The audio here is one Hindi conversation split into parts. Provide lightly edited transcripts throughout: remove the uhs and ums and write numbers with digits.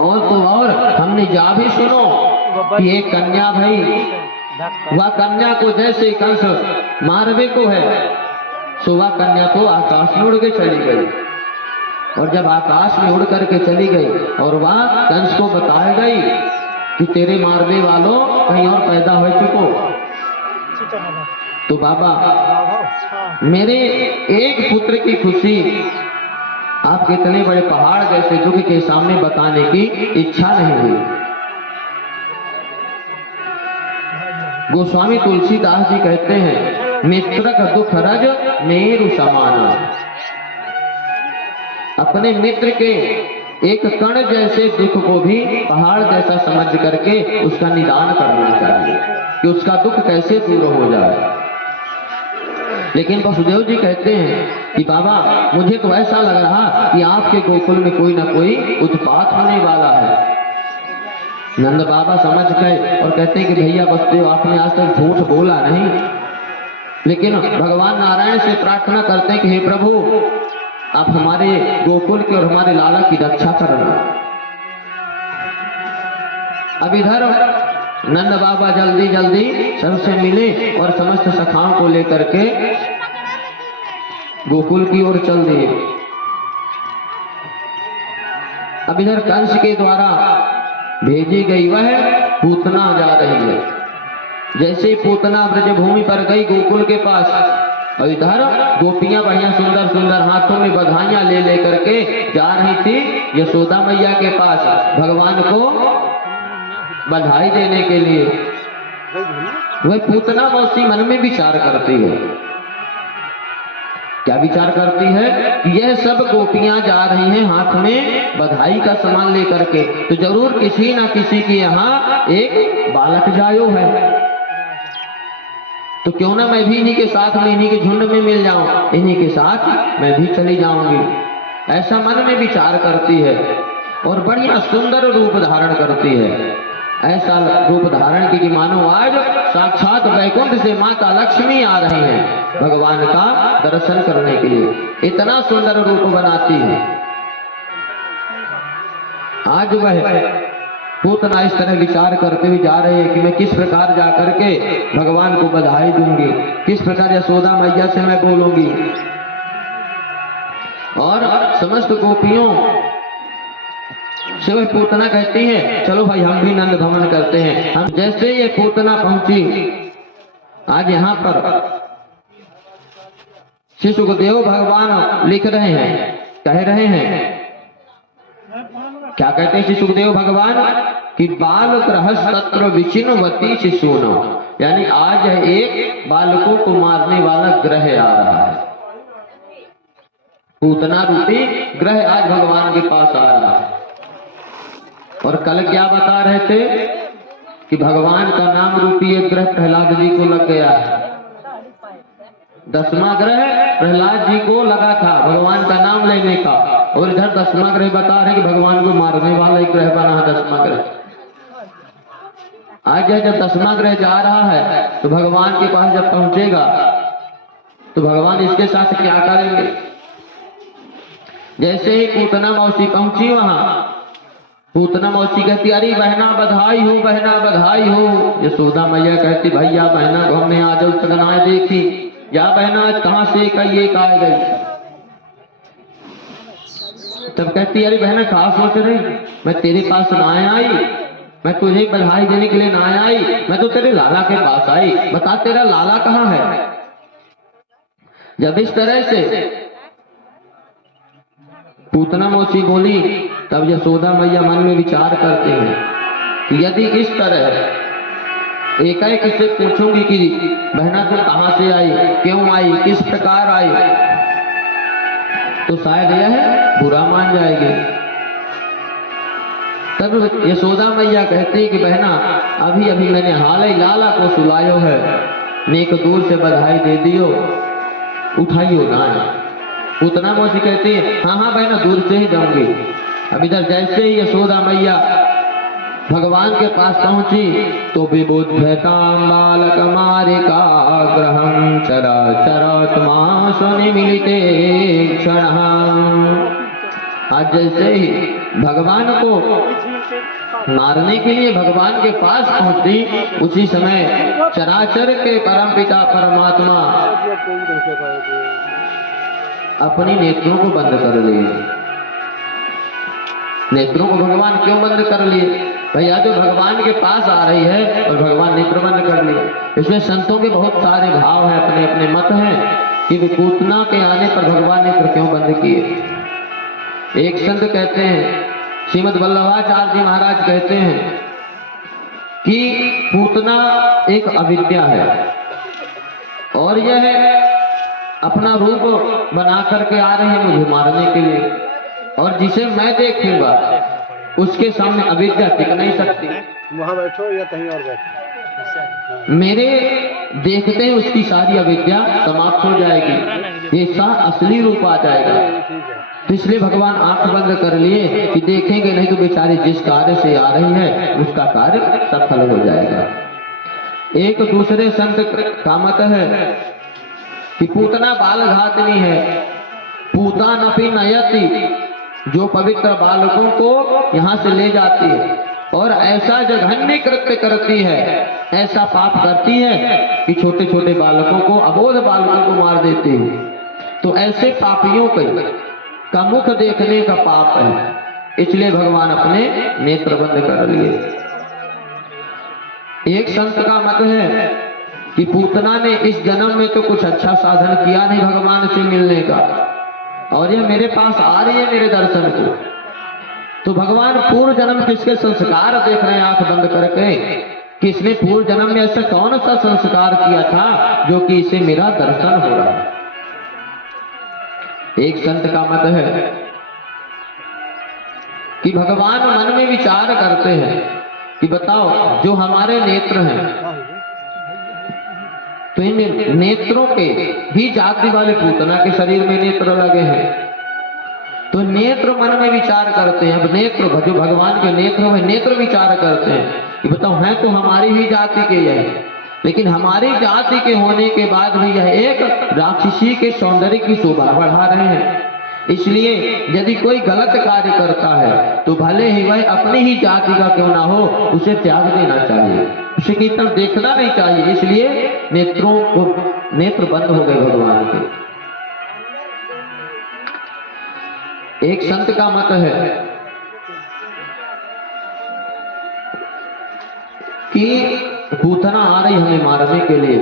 और तो और हमने जा भी सुनो कि एक कन्या भाई, वह कन्या को जैसे कंस मारवे को है, सो वह कन्या तो आकाश में उड़ के चली गई। और जब आकाश में उड़ करके चली गई और वह कंस को बताई गई कि तेरे मारवे वालों कहीं और पैदा हो चुको, तो बाबा मेरे एक पुत्र की खुशी आपके इतने बड़े पहाड़ जैसे दुख के सामने बताने की इच्छा नहीं हुई। गोस्वामी तुलसीदास जी कहते हैं, मित्र का दुख रज मेरु समाना। अपने मित्र के एक कण जैसे दुख को भी पहाड़ जैसा समझ करके उसका निदान करना चाहिए कि उसका दुख कैसे दूर हो जाए। लेकिन वसुदेव जी कहते हैं कि बाबा मुझे तो ऐसा लग रहा कि आपके गोकुल में कोई ना कोई उत्पात होने वाला है। नंद बाबा समझ गए और कहते हैं कि भैया वसुदेव आपने आज तक झूठ बोला नहीं, लेकिन भगवान नारायण से प्रार्थना करते हैं कि हे प्रभु आप हमारे गोकुल की और हमारे लाला की रक्षा करना। अब इधर नंद बाबा जल्दी जल्दी सबसे मिले और समस्त सखाओं को लेकर के गोकुल की ओर चल दिए। अब इधर कंस के द्वारा भेजी गई वह पूतना जा रही है। जैसे पूतना ब्रजभूमि पर गई गोकुल के पास, और इधर गोपियां बढ़िया सुंदर सुंदर हाथों में बधाइयां ले लेकर के जा रही थी यशोदा मैया के पास भगवान को बधाई देने के लिए। वह पूतना मौसी मन में विचार करती है। क्या विचार करती है? यह सब गोपियां जा रही हैं हाथ में बधाई का सामान लेकर के, तो जरूर किसी ना किसी के यहाँ एक बालक जायो है, तो क्यों ना मैं भी इन्हीं के साथ में, इन्हीं के झुंड में मिल जाऊं, इन्हीं के साथ मैं भी चली जाऊंगी। ऐसा मन में विचार करती है और बढ़िया सुंदर रूप धारण करती है। ऐसा रूप धारण की कि मानो आज साक्षात वैकुंठ से माता लक्ष्मी आ रही हैं भगवान का दर्शन करने के लिए। इतना सुंदर रूप बनाती है। आज वह पूतना इस तरह विचार करते हुए जा रहे हैं कि मैं किस प्रकार जा करके भगवान को बधाई दूंगी, किस प्रकार यशोदा मैया से मैं बोलूंगी। और समस्त गोपियों से वह पूतना कहती है चलो भाई हम भी नंद भवन करते हैं। हम जैसे ये पूतना पहुंची आज यहाँ पर श्री सुखदेव भगवान लिख रहे हैं, कह रहे हैं, क्या कहते हैं श्री सुखदेव भगवान कि बाल ग्रहस्तत्र विचिन्नवती शिशुनो, यानी आज एक बालकों को मारने वाला ग्रह आ रहा है। पूतना रूपी ग्रह आज भगवान के पास आ रहा है। और कल क्या बता रहे थे कि भगवान का नाम रूपी एक ग्रह प्रहलाद जी को लग गया है। 10वां ग्रह प्रहलाद जी को लगा था भगवान का नाम लेने का, और इधर 10वां ग्रह बता रहे कि भगवान को मारने वाला एक ग्रह बना है 10वां ग्रह। आज जब 10वां ग्रह जा रहा है तो भगवान के पास जब पहुंचेगा तो भगवान इसके साथ क्या करेंगे। जैसे ही पूतना मौसी पहुंची वहां, पूतना मौसी कहती अरे बहना बधाई हो, बहना बधाई हो। यशोदा मैया कहती भैया बहना को हमने आज सगनाए देखी, या बहना कहां से कहिए का गई। तब कहती अरे बहना कहा सोच रही, मैं तेरे पास ना आई, मैं तुझे बधाई देने के लिए ना आई, मैं तो तेरे लाला के पास आई, बता तेरा लाला कहाँ है। जब इस तरह से पूतना मौसी बोली तब यशोदा मैया मन में विचार करते हैं कि यदि इस तरह एकाएक से पूछूंगी कि बहना तुम कहां से आई, क्यों आई, किस प्रकार आई, तो शायद यह बुरा मान जाएगी। तब यशोदा मैया कहती कि बहना अभी अभी मैंने हाल ही लाला को सुलायो है, नेक दूर से बधाई दे दियो, उठाइयो ना। पूतना मौसी कहती है हाँ हाँ बहना दूर से ही जाऊंगी। अब इधर जैसे ही यशोदा मैया भगवान के पास पहुंची तो विबुद्धतां बालक मारिका ग्रहं चरा चरत्मा सुनि मिलिते क्षण। आज जैसे ही भगवान को मारने के लिए भगवान के पास पहुंचती, उसी समय चराचर के परमपिता परमात्मा अपनी नेत्रों को बंद कर लिए। नेत्रों को भगवान क्यों बंद कर लिए? भैया जो भगवान के पास आ रही है और भगवान नेत्र बंद कर लिए। इसमें संतों के बहुत सारे भाव हैं, अपने अपने मत हैं कि पूतना के आने पर भगवान नेत्र क्यों बंद किए। एक संत कहते हैं, श्रीमद् वल्लभाचार्य जी महाराज कहते हैं कि पूतना एक अविद्या है और यह अपना रूप बना करके आ रही है मुझे मारने के लिए, और जिसे मैं देखूंगा उसके सामने अविद्या टिक नहीं सकती। वहां बैठो या कहीं और बैठो, मेरे देखते ही उसकी सारी अविद्या समाप्त हो जाएगी, ये सा असली रूप आ जाएगा। तो इसलिए भगवान आंख बंद कर लिए कि देखेंगे नहीं तो बेचारे जिस कार्य से आ रही है उसका कार्य सफल हो जाएगा। एक दूसरे संत का मत है कि पूतना बाल घातनी है, पूता नपी नयति, जो पवित्र बालकों को यहाँ से ले जाती है और ऐसा जघन्य कृत्य करती है, ऐसा पाप करती है कि छोटे छोटे बालकों को, अबोध बालकों को मार देती है। तो ऐसे पापियों का मुख देखने का पाप है, इसलिए भगवान अपने नेत्र बंद कर लिए। एक संत का मत है कि पूतना ने इस जन्म में तो कुछ अच्छा साधन किया नहीं भगवान से मिलने का, और यह मेरे पास आ रही है मेरे दर्शन को, तो भगवान पूर्व जन्म किसके संस्कार देख रहे हैं आंख बंद करके, किसने पूर्व जन्म में ऐसा कौन सा संस्कार किया था जो कि इसे मेरा दर्शन हो रहा है। एक संत का मत है कि भगवान मन में विचार करते हैं कि बताओ जो हमारे नेत्र हैं, तो इन नेत्रों के भी जाति वाले पूतना के शरीर में नेत्र लगे हैं, तो नेत्र मन में विचार करते हैं। अब नेत्र जो भगवान के नेत्र में नेत्र विचार करते हैं कि बताओ हैं तो हमारी ही जाति के यह, लेकिन हमारी जाति के होने के बाद भी यह एक राक्षसी के सौंदर्य की शोभा बढ़ा रहे हैं। इसलिए यदि कोई गलत कार्य करता है तो भले ही वह अपनी ही जाति का क्यों ना हो, उसे त्याग देना चाहिए, उसे की तरफ देखना नहीं चाहिए। इसलिए नेत्रों को नेत्र बंद हो गए भगवान के। एक संत का मत है कि पूतना आ रही हमें मारने के लिए,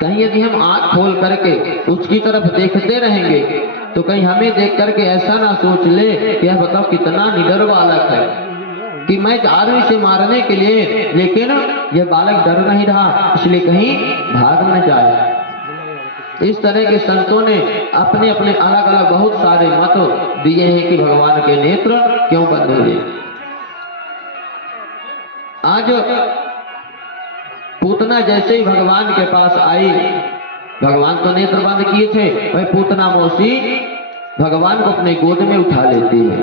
कहीं यदि हम आंख खोल करके उसकी तरफ देखते रहेंगे तो कहीं हमें देख करके ऐसा ना सोच ले कि यह बताओ कितना निडर बालक है कि मैं जा रही इसे मारने के लिए, लेकिन यह बालक डर नहीं रहा, इसलिए कहीं भाग न जाए। इस तरह के संतों ने अपने अपने अलग अलग बहुत सारे मत दिए हैं कि भगवान के नेत्र क्यों बंद हुए। आज पूतना जैसे ही भगवान के पास आई, भगवान तो नेत्र बंद किए थे, वह पूतना मौसी भगवान को अपने गोद में उठा लेती है,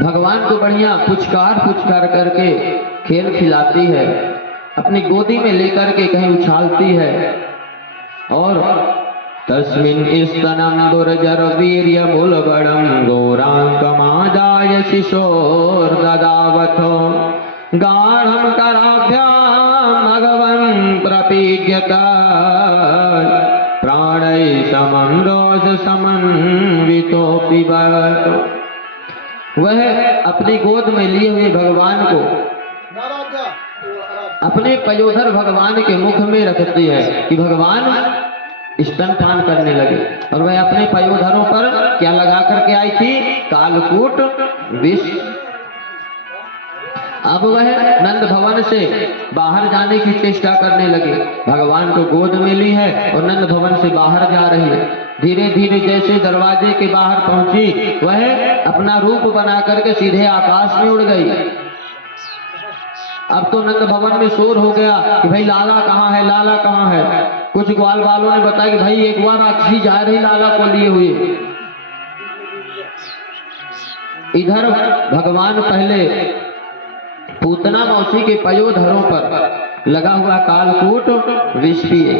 भगवान को बढ़िया पुचकार करके खेल खिलाती है, अपनी गोदी में लेकर के कहीं उछालती है और तस्मिन् स्तनम दुर्जर वीर्य मूलबड़म गौरांकमादाय शिशोर ददावथो गाढ़ं कराभ्यां भगवन् प्रपीड्यत प्राणै समं रोष समन्वितोऽपि बत। वह अपनी गोद में लिए हुए भगवान को अपने पयोधर भगवान के मुख में रखती है कि भगवान स्तनपान करने लगे, और वह अपने पयोधरों पर क्या लगा करके आई थी? कालकूट विष। अब वह नंद भवन से बाहर जाने की चेष्टा करने लगे, भगवान को गोद में ली है और नंद भवन से बाहर जा रही है। धीरे धीरे जैसे दरवाजे के बाहर पहुंची, वह अपना रूप बना करके सीधे आकाश में उड़ गई। अब तो नंद भवन में शोर हो गया कि भाई लाला कहाँ है, लाला कहाँ है। कुछ ग्वाल वालों ने बताया कि भाई एक बार राक्षसी जा रही लाला को लिए हुए। इधर भगवान पहले पूतना मौसी के पयोधरों पर लगा हुआ कालकूट विष पिए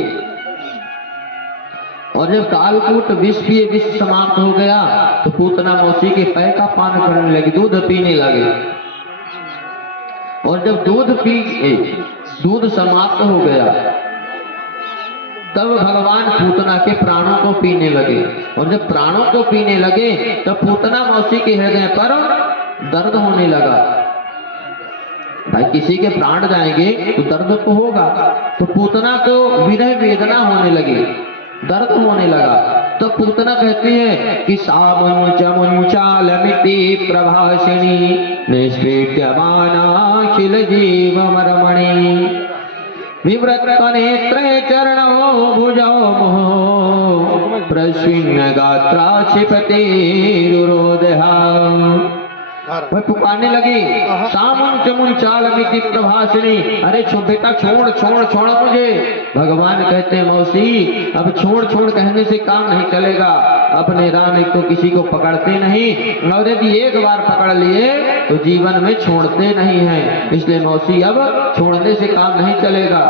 और जब कालकूट विष पिए विष समाप्त हो गया तो पूतना मौसी के पैर का पान करने लगी, दूध पीने लगे। और जब दूध समाप्त हो गया तब भगवान पूतना के प्राणों को पीने लगे। और जब प्राणों को पीने लगे तब पूतना मौसी के हृदय पर दर्द होने लगा। भाई किसी के प्राण जाएंगे तो दर्द तो होगा, तो पूतना को विरह वेदना होने लगी, दर्द होने लगा। तो पूतना कहती है कि सामुंचालमिति प्रभाषिणी निष्पीड्यमानाखिल जीव मरमणि विव्रत नेत्रे चरणो भुजो मोह प्रश्विन्न गात्रा क्षिपति रुरोदहा। वह पुकारने लगी सामुंचालमिति प्रभाषिणी, अरे बेटा छोड़ छोड़ छोड़ मुझे। भगवान कहते हैं मौसी अब छोड़ छोड़ कहने से काम नहीं चलेगा, अपने राम एक तो किसी को पकड़ते नहीं, और यदि एक बार पकड़ लिए तो जीवन में छोड़ते नहीं हैं, इसलिए मौसी अब छोड़ने से काम नहीं चलेगा।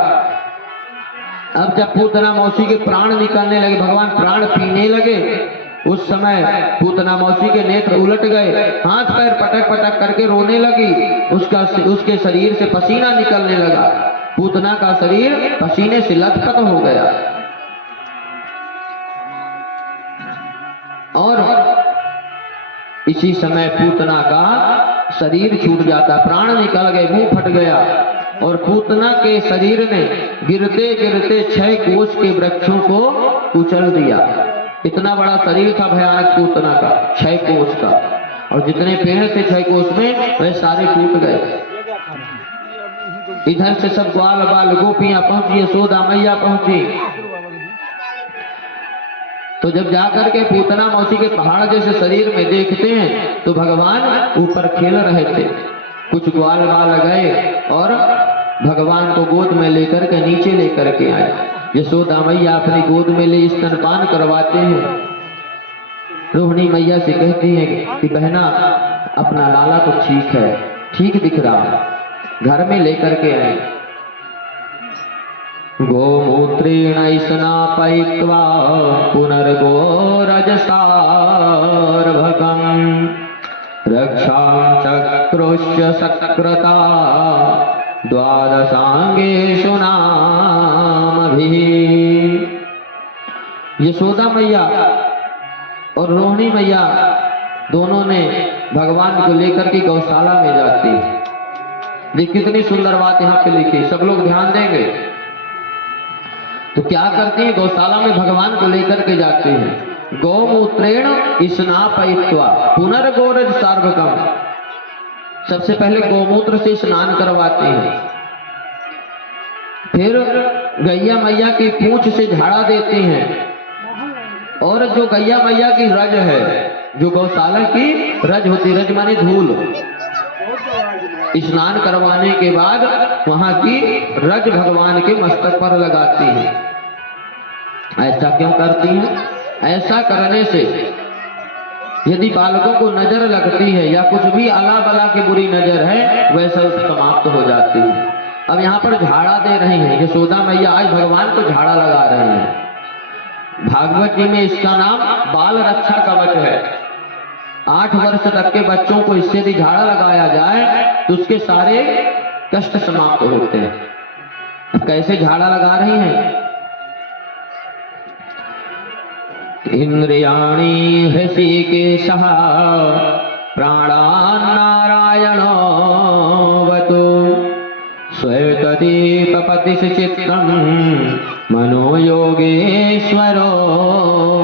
अब जब पूतना मौसी के प्राण निकलने लगे, भगवान प्राण पीने लगे, उस समय पूतना मौसी के नेत्र उलट गए, हाथ पैर पटक पटक करके रोने लगी, उसके शरीर से पसीना निकलने लगा, पूतना का शरीर पसीने से लथपथ हो गया। और इसी समय पूतना का शरीर छूट जाता, प्राण निकल गए, मुंह फट गया, और पूतना के शरीर ने गिरते गिरते 6 कोस के वृक्षों को कुचल दिया। इतना बड़ा शरीर था भयानक पूतना का, 6 कोस का, और जितने पेड़ थे 6 कोस में वे सारे टूट गए। इधर से सब ग्वाल बाल गोपियां पहुंची, यशोदा मैया पहुंची। तो जब जाकर के पूतना मौसी के पहाड़ जैसे शरीर में देखते हैं तो भगवान ऊपर खेल रहे थे। कुछ ग्वाल बाल गए और भगवान को गोद में लेकर के नीचे लेकर के आए। यशोदा मैया अपनी गोद में ले स्तनपान करवाते हैं। रोहिणी मैया से कहती हैं कि बहना अपना लाला तो ठीक है, ठीक दिख रहा, घर में लेकर के आए। गोमूत्रेण स्नापयित्वा पुनर्गोरजसार्भकम् रक्षां चक्रोश्च सकृता द्वादशांगेषु नामभिः। यशोदा मैया और रोहिणी मैया दोनों ने भगवान को लेकर के गौशाला में जाती है। देखिए कितनी सुंदर बात यहाँ पे लिखी, सब लोग ध्यान देंगे। तो क्या करती है, गौशाला में भगवान को लेकर के जाते हैं। गौमूत्रेण स्नापयित्वा पुनर्गोरज सार्वकम, सबसे पहले गौमूत्र से स्नान करवाते हैं, फिर गैया मैया की पूंछ से झाड़ा देते हैं, और जो गैया मैया की रज है, जो गौशाला की रज होती, रज माने धूल, स्नान करवाने के बाद वहां की रज भगवान के मस्तक पर लगाती है। ऐसा क्यों करती हैं? ऐसा करने से यदि बालकों को नजर लगती है या कुछ भी अला बला की बुरी नजर है, वह सब समाप्त हो जाती है। अब यहाँ पर झाड़ा दे रही हैं यशोदा मैया, आज भगवान को झाड़ा लगा रहे हैं। भागवत जी में इसका नाम बाल रक्षा कवच है। 8 वर्ष तक के बच्चों को इससे यदि झाड़ा लगाया जाए तो उसके सारे कष्ट समाप्त होते हैं। अब कैसे झाड़ा लगा रही हैं? इंद्रियाणि हृषिकेशः प्राणान् नारायणो वतु श्वेतदीपपतिश्च चित्तं मनो योगेश्वरो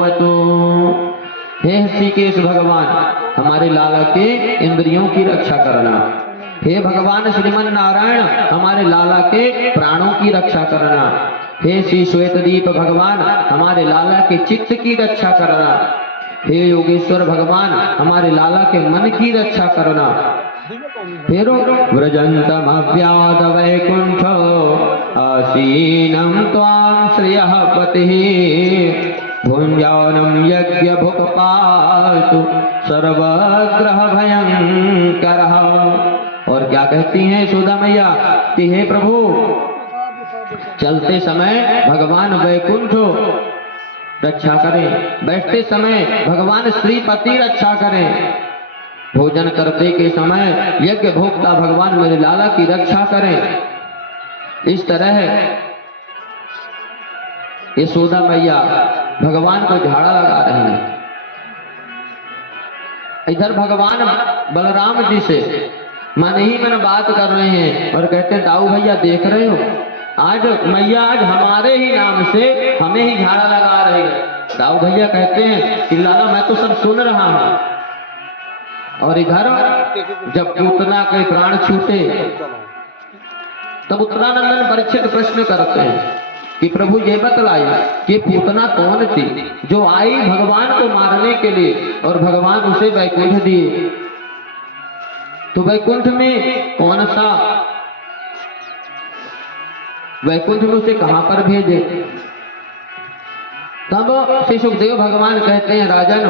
वतु। हे हृषिकेश भगवान, हमारे लाला के इंद्रियों की रक्षा करना। हे भगवान श्रीमन नारायण, हमारे लाला के प्राणों की रक्षा करना। हे श्री श्वेतदीप भगवान, हमारे लाला के चित्त की रक्षा करना। हे योगेश्वर भगवान, हमारे लाला के मन की रक्षा करना। फिर व्रजन्तमव्याद वैकुंठ आसीनं त्वां श्रियः पतिः भुञ्जानं यज्ञ भुक् पातु सर्वग्रह भयंकरः। और क्या कहती हैं यशोदा मैया कि हे प्रभु, चलते समय भगवान वैकुंठ रक्षा करें, बैठते समय भगवान श्रीपति रक्षा करें, भोजन करते के समय यज्ञ भोक्ता भगवान मेरे लाला की रक्षा करें। इस तरह यशोदा मैया भगवान को झाड़ा लगा रही है। इधर भगवान बलराम जी से मन ही मन बात कर रहे हैं और कहते हैं दाऊ भैया देख रहे हो, आज मैया आज हमारे ही नाम से हमें ही झाड़ा लगा रही है। दाऊ भैया कहते हैं कि लाला मैं तो सब सुन रहा हूं। और इधर जब पूतना के प्राण छूटे तब उत्तरानंदन परीक्षित प्रश्न करते हैं कि प्रभु ये बतलाइए कि पूतना कौन थी जो आई भगवान को मारने के लिए और भगवान उसे वैकुंठ दिए, तो वैकुंठ में कौन सा, वैकुंठ में उसे कहां पर भेजे। तब श्री सुखदेव भगवान कहते हैं राजन,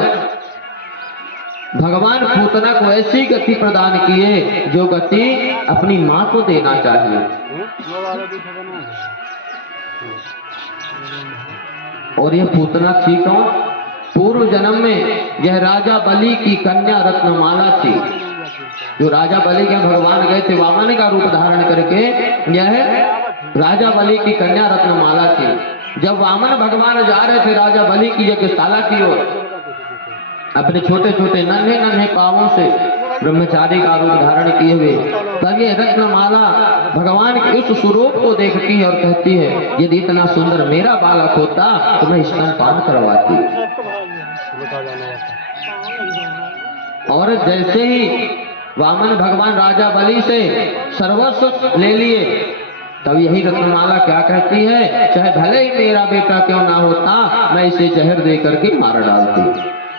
भगवान पूतना को ऐसी गति प्रदान किए जो गति अपनी मां को देना चाहिए। और यह पूतना थी कौन? पूर्व जन्म में यह राजा बलि की कन्या रत्नमाला थी। जो राजा बलि के भगवान गए थे वामन का रूप धारण करके, यह राजा बलि की कन्या रत्नमाला थी। जब वामन भगवान जा रहे थे राजा बलि की यज्ञशाला की ओर, अपने छोटे छोटे नन्हे नन्हे पांवों से ब्रह्मचारी का रूप धारण किए हुए, तब ये रत्नमाला भगवान के उस स्वरूप को देखती है और कहती है यदि इतना सुंदर मेरा बालक होता तो मैं स्तनपान करवाती। और जैसे ही वामन भगवान राजा बलि से सर्वस्व ले लिए, तब यही रत्नमाला क्या कहती है, चाहे भले ही मेरा बेटा क्यों ना होता मैं इसे जहर दे करके मार डालती।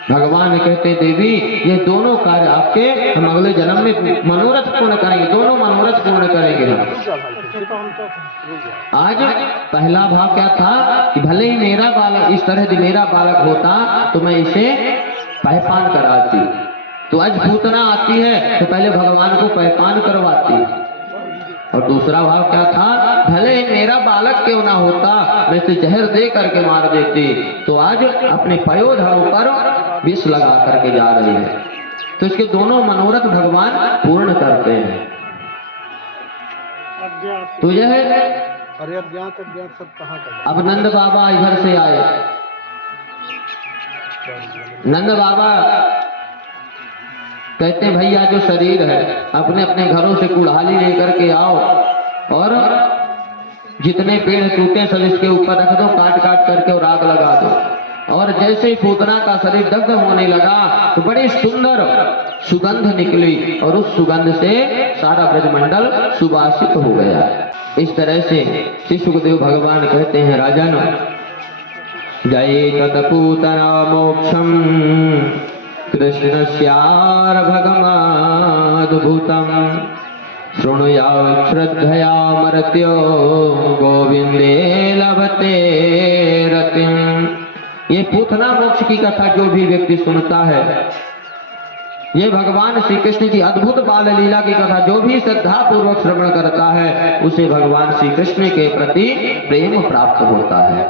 भगवान कहते देवी ये दोनों कार्य आपके हम अगले जन्म में मनोरथ पूर्ण करेंगे, दोनों मनोरथ पूर्ण करेंगे हम। आज पहला भाव क्या था कि भले ही मेरा बालक इस तरह से मेरा बालक होता तो मैं इसे पहपान कराती। तो आज पूतना आती है तो पहले भगवान को पहपान करवाती। और दूसरा भाव क्या था, भले ही मेरा बालक क्यों ना होता मैं इसे जहर दे करके मार देती। तो आज अपने पयोधरों पर विष लगा करके जा रही है। तो इसके दोनों मनोरथ भगवान पूर्ण करते हैं। तो यह अरे अज्ञात सब कहाँ का। अब नंद बाबा इधर से आए। नंद बाबा कहते हैं भैया जो शरीर है अपने अपने घरों से कुल्हाड़ी लेकर के आओ और जितने पेड़ टूटे सब इसके ऊपर रख दो, काट काट करके और आग लगा दो। और जैसे ही पूतना का शरीर दग्ध होने लगा तो बड़ी सुंदर सुगंध निकली और उस सुगंध से सारा ब्रजमंडल सुवासित हो गया। इस तरह से श्री सुखदेव भगवान कहते हैं राजन, जय तत्पूतना मोक्षम कृष्णस्यार्भगमाद्भुतम् शृणुयात् श्रद्धया मर्त्यो गोविंदे लभते रतिम्। ये पूतना मोक्ष की कथा जो भी व्यक्ति सुनता है, ये भगवान श्री कृष्ण की अद्भुत बाल लीला की कथा जो भी श्रद्धा पूर्वक श्रवण करता है उसे भगवान श्री कृष्ण के प्रति प्रेम प्राप्त होता है।